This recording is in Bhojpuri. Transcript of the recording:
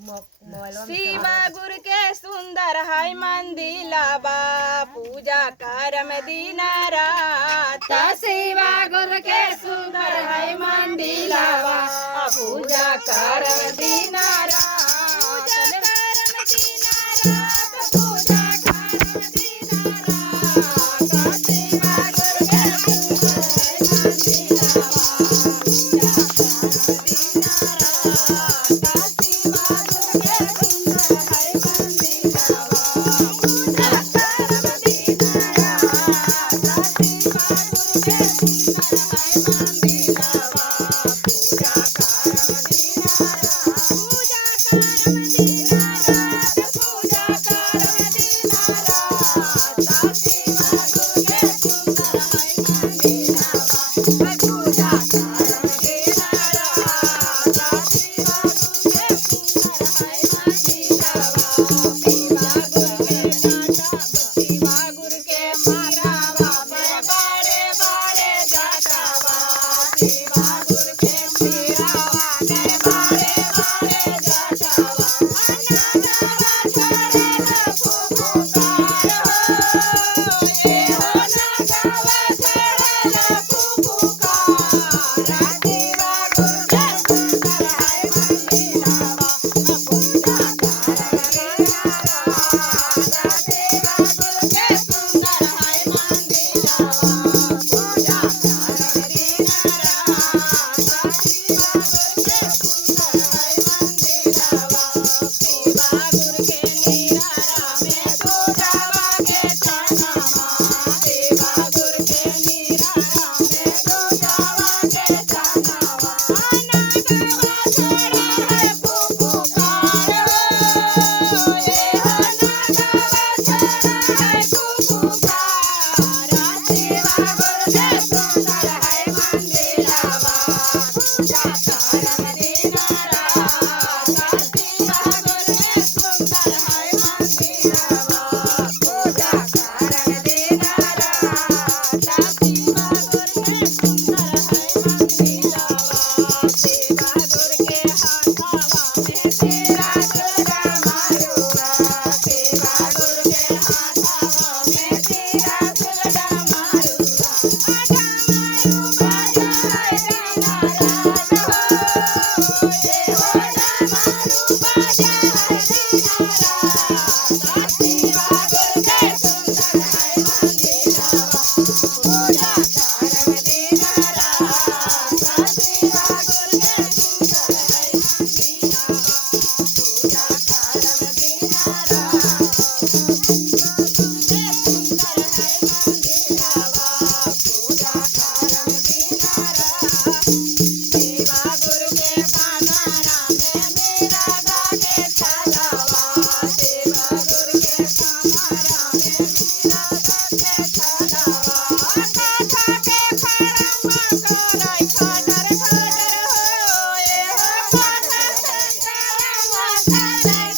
शिवा गुरु के सुंदर है मंदिलाबा पूजा करम दिन रात। शिवा गुरु के सुंदर है मंदिलाबा पूजा करम दिन रात। पूजा करम दिन रात। शिवा गुरु के सुंदर है मंदिलाबा पूजा करम दिन रात। शिवा गुरु के सुंदर है मंदिलाबा पूजा करम दिन रात। शिवा गुरु के सुंदर है मंदिलाबा पूजा करम दिन रात। पूजा करम दिन रात। पूजा करम दिन रात। शिवा गुरु के सुंदर है मंदिलाबा पूजा करम दिन रात। शिवा गुरु के सुंदर है मंदिलाबा शिवा गुरु के जाता शिवा गुरु के मारावा में बड़े बड़े जातावा। शिवा गुरु के मीरावा में बड़े बड़े जातावा। नागावा छोड़े रे फुफुकार हो ये हो नागावा छोड़े रे फुफुकार। शिवा गुरु के सुंदर है मंदिलाबा पूजा करम दिन रात। शिवा गुरु के सुंदर है मंदिलाबा पूजा करम दिन रात। शिवा गुरु के सुंदर है मंदिलाबा शिवा गुरु के नीरारा में दूधावा के छानावा। शिवा गुरु के नीरारा में दूधावा के छानावा। नागावा छोड़ा है फुफुकार हो ये हो नागावा छोड़ा है फुफुकार। शिवा गुरु के सुंदर है मंदिलाबा पूजा करम दिन रात। शिवा गुरु के सुंदर है मंदिलाबा पूजा करम दिन रात। शिवा गुरु के सुंदर है मंदिलाबा शिवा गुरु के हाथावा में तेरा दुर्गा मारुआ। शिवा गुरु के हाथावा में तेरा दुर्गा मारुआ। डमरू बाजा है गाना राज हो ये हो डमरू बाजा है गाना राज। शिवा गुरु के सुंदर है मंदिलाबा पूजा करम दिन रात। शिवा गुरु के सुंदर है मंदिलाबा पूजा करम दिन रात। के सुंदर है मंदिलाबा पूजा करम दिन रात। शिवा गुरु के कानारा में मेरा गाके छलावा। शिवा गुरु के कानारा में मेरा गाके छलावा। काठा के खड़ंगा कोराई खडर खडर हो ये हो काठा से खड़ंगा खडर